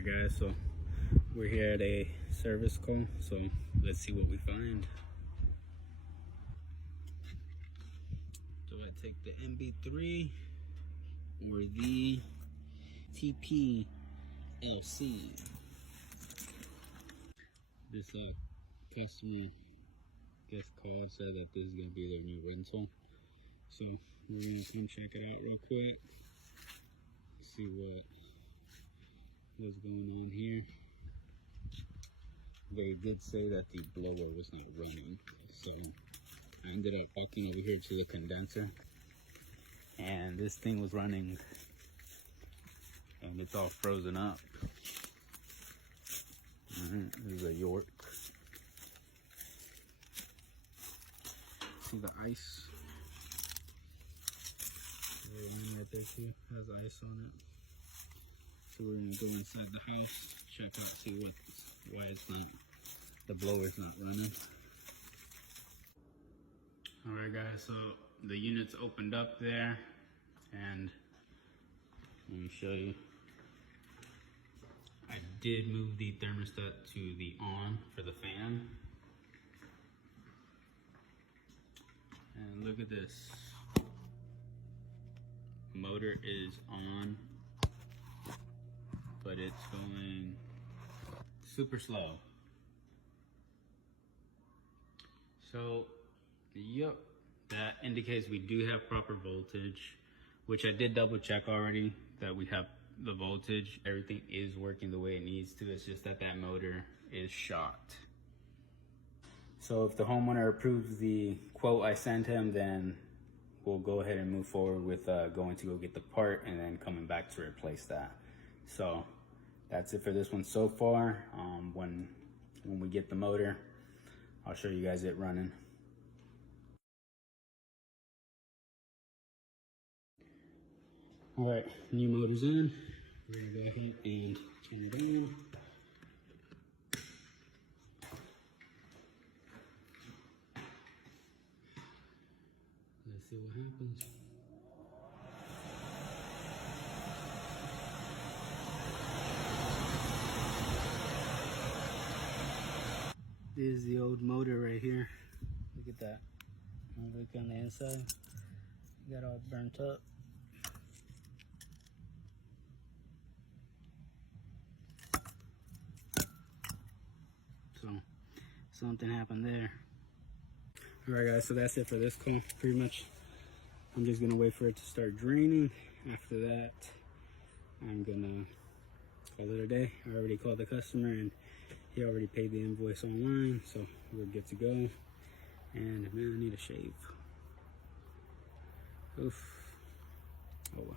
Alright guys, so we're here at a service call, so let's see what we find. Do I take the MB3 or the TPLC? This customer called, said that this is gonna be their new rental, so we're gonna come check it out real quick, see what's going on here. They did say that the blower was not running, so I ended up walking over here to the condenser, and this thing was running, and it's all frozen up. This is a York. See the ice? Right there too, has ice on it. So we're gonna go inside the house, check out, see why it's not, the blower's not running. Alright guys, so the unit's opened up there, and let me show you. I did move the thermostat to the on for the fan. And look at this. Motor is on, but it's going super slow. So, yep, that indicates we do have proper voltage, which I did double check already that we have the voltage. Everything is working the way it needs to. It's just that motor is shot. So if the homeowner approves the quote I sent him, then we'll go ahead and move forward with going to go get the part and then coming back to replace that. So that's it for this one so far. When we get the motor, I'll show you guys it running. All right, new motor's in. We're gonna go ahead and turn it on. Let's see what happens. This is the old motor right here. Look at that. Look on the inside. Got all burnt up. So something happened there. Alright guys, so that's it for this call. Pretty much I'm just gonna wait for it to start draining. After that, I'm gonna call it a day. I already called the customer and he already paid the invoice online, so we're good to go. And man, I need a shave. Oof. Oh well.